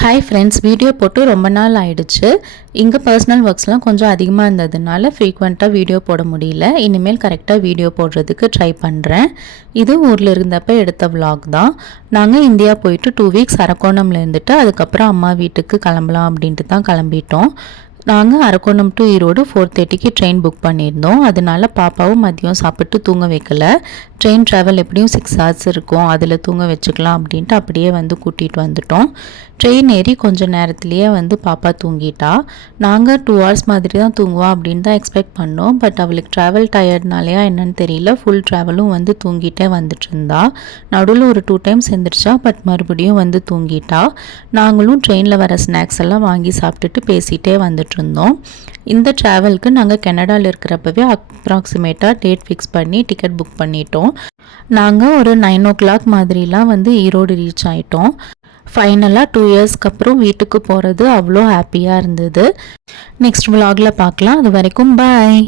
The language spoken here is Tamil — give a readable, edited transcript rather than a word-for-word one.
ஹாய் ஃப்ரெண்ட்ஸ், வீடியோ போட்டு ரொம்ப நாள் ஆயிடுச்சு. இங்கே பர்சனல் ஒர்க்ஸ்லாம் கொஞ்சம் அதிகமாக இருந்ததுனால ஃப்ரீக்வெண்ட்டாக வீடியோ போட முடியல. இனிமேல் கரெக்டாக வீடியோ போடுறதுக்கு ட்ரை பண்ணுறேன். இது ஊரில் இருந்தப்போ எடுத்த விலாக் தான். நாங்கள் இந்தியா போயிட்டு 2 வீக்ஸ் அரக்கோணம்ல இருந்துட்டு அதுக்கப்புறம் அம்மா வீட்டுக்கு கிளம்பலாம் அப்படின்ட்டு தான் கிளம்பிட்டோம். நாங்கள் அரக்கோணம் டு ஈரோடு 4:30க்கு ட்ரெயின் புக் பண்ணியிருந்தோம். அதனால பாப்பாவும் மதியம் சாப்பிட்டு தூங்க வைக்கல. ட்ரெயின் ட்ராவல் எப்படியும் 6 hours இருக்கும், அதில் தூங்க வச்சுக்கலாம் அப்படின்ட்டு அப்படியே வந்து கூட்டிகிட்டு வந்துட்டோம். ட்ரெயின் ஏறி கொஞ்சம் நேரத்துலேயே வந்து பாப்பா தூங்கிட்டா. நாங்கள் 2 hours மாதிரி தான் தூங்குவோம் அப்படின்னு தான் எக்ஸ்பெக்ட் பண்ணோம். பட் அவளுக்கு ட்ராவல் டயர்ட்னாலையா என்னன்னு தெரியல, ஃபுல் ட்ராவலும் வந்து தூங்கிட்டே வந்துட்டு இருந்தா. நடுவில் ஒரு 2 times எழுந்திரிச்சா, பட் மறுபடியும் வந்து தூங்கிட்டா. நாங்களும் ட்ரெயினில் வர ஸ்நாக்ஸ் எல்லாம் வாங்கி சாப்பிட்டுட்டு பேசிகிட்டே வந்துட்டு இருந்தோம். இந்த ட்ராவலுக்கு நாங்கள் கனடாவில் இருக்கிறப்பவே அப்ராக்சிமேட்டாக டேட் ஃபிக்ஸ் பண்ணி டிக்கெட் புக் பண்ணிட்டோம். நாங்கள் ஒரு 9 o'clock மாதிரிலாம் வந்து ஈரோடு ரீச் ஆகிட்டோம். ஃபைனலாக 2 yearsக்கு அப்புறம் வீட்டுக்கு போகிறது அவ்வளோ ஹாப்பியாக இருந்தது. நெக்ஸ்ட் vlogல பார்க்கலாம். அது வரைக்கும் பாய்.